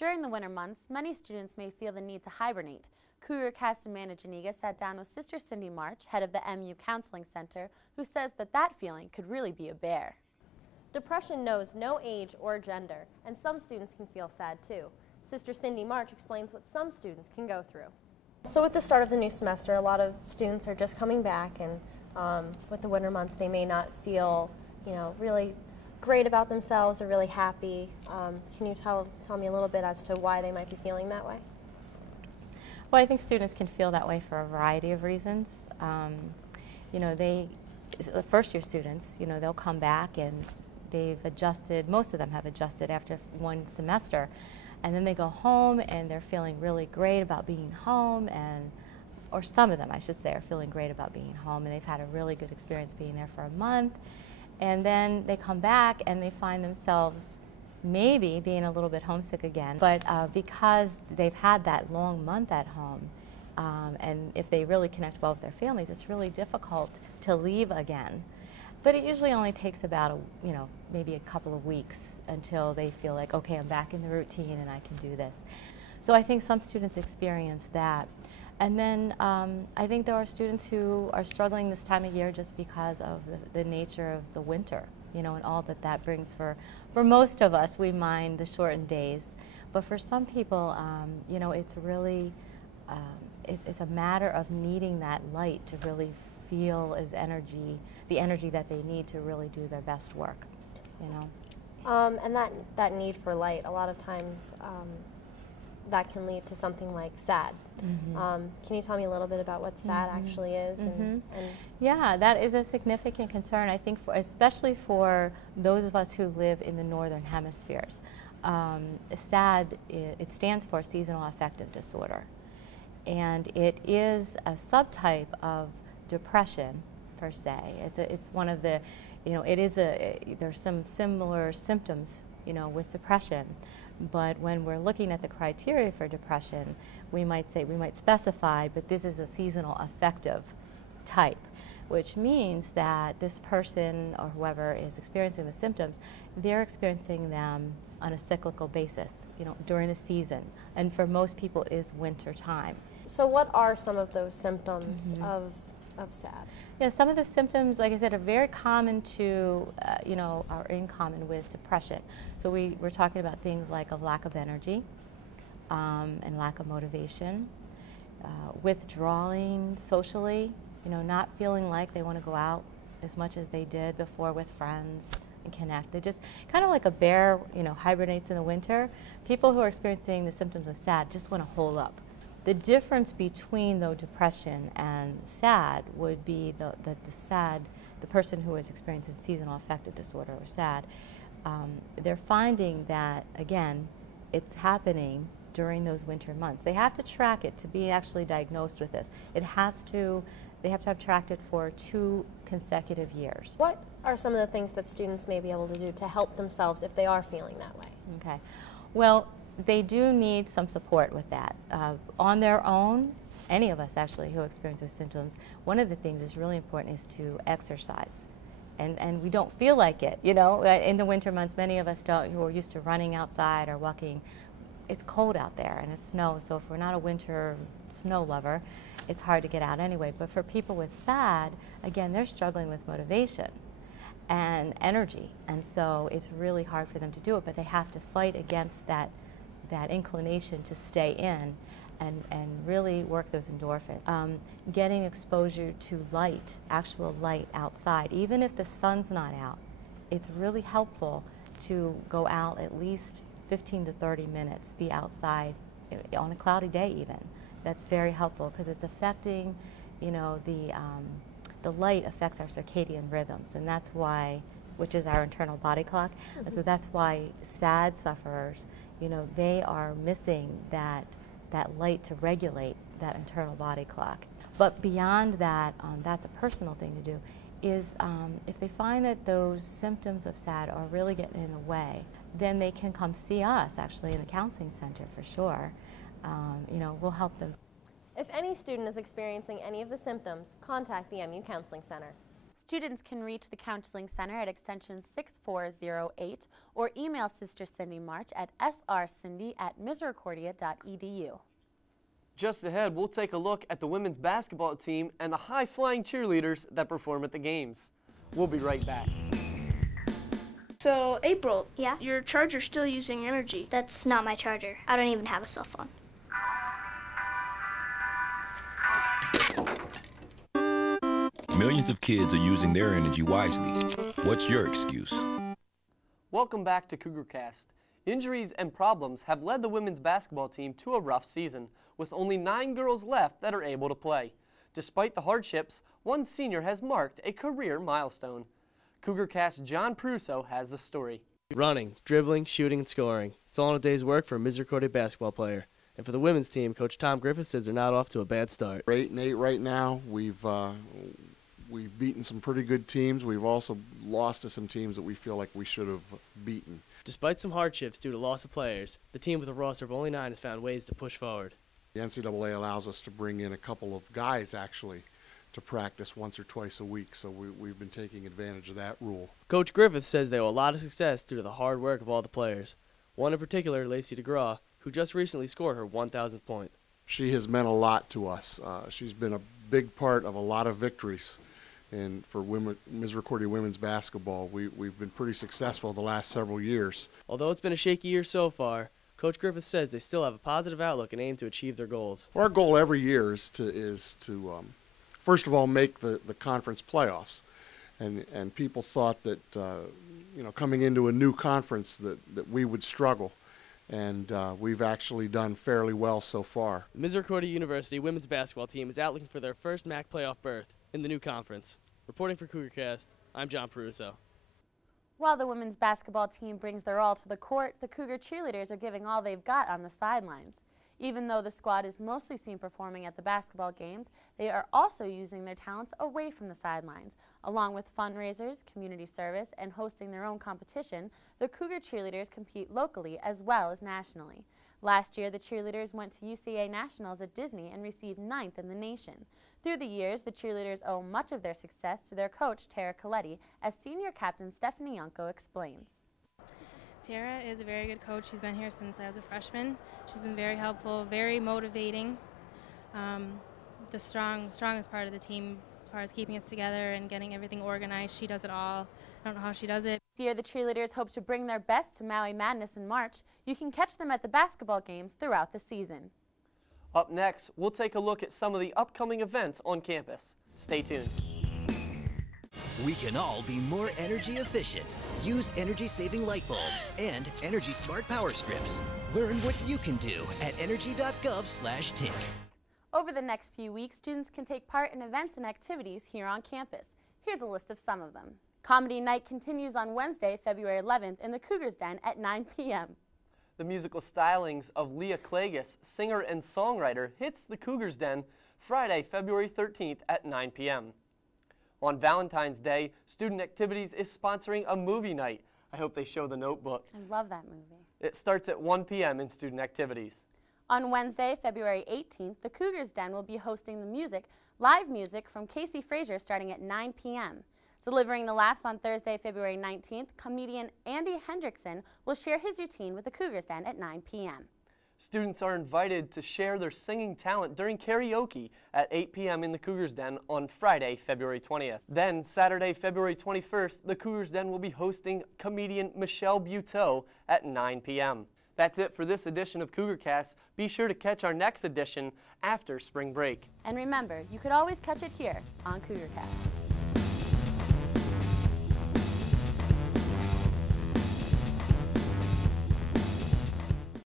During the winter months, many students may feel the need to hibernate. Cougar Cast and Amanda Janiga sat down with Sister Cindy March, head of the MU Counseling Center, who says that feeling could really be a bear. Depression knows no age or gender, and some students can feel sad too. Sister Cindy March explains what some students can go through. So with the start of the new semester, a lot of students are just coming back, and with the winter months they may not feel, really great about themselves or really happy. Can you tell me a little bit as to why they might be feeling that way? Well, I think students can feel that way for a variety of reasons. The first-year students, they'll come back and they've adjusted, most of them have adjusted after one semester, and then they go home and they're feeling really great about being home, or some of them, I should say, are feeling great about being home, and they've had a really good experience being there for a month, and then they come back and they find themselves maybe being a little bit homesick again, but because they've had that long month at home, and if they really connect well with their families, it's really difficult to leave again. But it usually only takes about maybe a couple of weeks until they feel like, okay, I'm back in the routine and I can do this. So I think some students experience that. And then I think there are students who are struggling this time of year just because of the nature of the winter, and all that brings for most of us. We mind the shortened days, but for some people, it's really, it's a matter of needing that light to really feel the energy that they need to really do their best work, And that need for light, a lot of times, that can lead to something like SAD. Mm-hmm. Can you tell me a little bit about what SAD mm-hmm. actually is? Mm-hmm. Yeah, that is a significant concern, I think, especially for those of us who live in the northern hemispheres. SAD, it stands for Seasonal Affective Disorder, and it is a subtype of depression per se. It's one of the, there's some similar symptoms, with depression. But when we're looking at the criteria for depression, we might specify, but this is a seasonal affective type, which means that this person or whoever is experiencing the symptoms, they're experiencing them on a cyclical basis, during the season. And for most people, it is winter time. So what are some of those symptoms mm-hmm. of SAD? Yeah, some of the symptoms, like I said, are very common to, are in common with depression. So we're talking about things like a lack of energy and lack of motivation, withdrawing socially, not feeling like they want to go out as much as they did before with friends and connect. They just kind of like a bear, hibernates in the winter. People who are experiencing the symptoms of SAD just want to hole up. The difference between, though, depression and SAD would be that the person who is experiencing seasonal affective disorder or SAD, they're finding that, again, it's happening during those winter months. They have to track it to be actually diagnosed with this. They have to have tracked it for 2 consecutive years. What are some of the things that students may be able to do to help themselves if they are feeling that way? Okay. Well, they do need some support with that. On their own, any of us actually who experience those symptoms, one of the things that's really important is to exercise. And we don't feel like it, in the winter months, many of us don't, who are used to running outside or walking. It's cold out there and it's snow, so if we're not a winter snow lover, it's hard to get out anyway. But for people with SAD, again, they're struggling with motivation and energy, and so it's really hard for them to do it, but they have to fight against that inclination to stay in and really work those endorphins. Getting exposure to light, actual light outside, even if the sun's not out, it's really helpful to go out at least 15 to 30 minutes, be outside on a cloudy day even. That's very helpful because it's affecting, the light affects our circadian rhythms, and that's why, which is our internal body clock, mm-hmm. So that's why SAD sufferers, they are missing that light to regulate that internal body clock. But beyond that, that's a personal thing to do, is if they find that those symptoms of SAD are really getting in the way, then they can come see us actually in the counseling center for sure. We'll help them. If any student is experiencing any of the symptoms, contact the MU Counseling Center. Students can reach the Counseling Center at extension 6408 or email Sister Cindy March at srcindy@misericordia.edu. Just ahead, we'll take a look at the women's basketball team and the high-flying cheerleaders that perform at the games. We'll be right back. So, April, Yeah? your charger's still using energy. That's not my charger. I don't even have a cell phone. Millions of kids are using their energy wisely. What's your excuse? Welcome back to Cougar Cast. Injuries and problems have led the women's basketball team to a rough season, with only 9 girls left that are able to play. Despite the hardships, one senior has marked a career milestone. Cougar Cast John Pruso has the story. Running, dribbling, shooting, and scoring. It's all in a day's work for a Misericordia basketball player. And for the women's team, Coach Tom Griffith says they're not off to a bad start. We're 8-8 right now. We've beaten some pretty good teams. We've also lost to some teams that we feel like we should have beaten. Despite some hardships due to loss of players, the team with a roster of only 9 has found ways to push forward. The NCAA allows us to bring in a couple of guys, actually, to practice once or twice a week, so we've been taking advantage of that rule. Coach Griffith says they owe a lot of success due to the hard work of all the players. One in particular, Lacey DeGraw, who just recently scored her 1,000th point. She has meant a lot to us. She's been a big part of a lot of victories. And for Misericordia women's basketball, we've been pretty successful the last several years. Although it's been a shaky year so far, Coach Griffith says they still have a positive outlook and aim to achieve their goals. Our goal every year is to first of all, make the conference playoffs. And people thought that, coming into a new conference that we would struggle. And we've actually done fairly well so far. The Misericordia University women's basketball team is out looking for their first MAC playoff berth in the new conference. Reporting for Cougar Cast, I'm John Pruso. While the women's basketball team brings their all to the court, the Cougar cheerleaders are giving all they've got on the sidelines. Even though the squad is mostly seen performing at the basketball games, they are also using their talents away from the sidelines. Along with fundraisers, community service, and hosting their own competition, the Cougar cheerleaders compete locally as well as nationally. Last year, the cheerleaders went to UCA Nationals at Disney and received 9th in the nation. Through the years, the cheerleaders owe much of their success to their coach, Tara Coletti, as senior captain Stephanie Yanko explains. Tara is a very good coach. She's been here since I was a freshman. She's been very helpful, very motivating. The strongest part of the team as far as keeping us together and getting everything organized. She does it all. I don't know how she does it. This year, the cheerleaders hope to bring their best to Maui Madness in March. You can catch them at the basketball games throughout the season. Up next, we'll take a look at some of the upcoming events on campus. Stay tuned. We can all be more energy efficient. Use energy-saving light bulbs and Energy Smart Power Strips. Learn what you can do at energy.gov/tink. Over the next few weeks, students can take part in events and activities here on campus. Here's a list of some of them. Comedy Night continues on Wednesday, February 11th in the Cougars Den at 9 p.m. The musical stylings of Leah Klages, singer and songwriter, hits the Cougars Den Friday, February 13th at 9 p.m. On Valentine's Day, Student Activities is sponsoring a movie night. I hope they show The Notebook. I love that movie. It starts at 1 p.m. in Student Activities. On Wednesday, February 18th, the Cougars Den will be hosting live music from Casey Frazier starting at 9 p.m. Delivering the laughs on Thursday, February 19th, comedian Andy Hendrickson will share his routine with the Cougars Den at 9 p.m. Students are invited to share their singing talent during karaoke at 8 p.m. in the Cougars Den on Friday, February 20th. Then, Saturday, February 21st, the Cougars Den will be hosting comedian Michele Buteau at 9 p.m. That's it for this edition of Cougar Cast. Be sure to catch our next edition after spring break. And remember, you could always catch it here on Cougar Cast.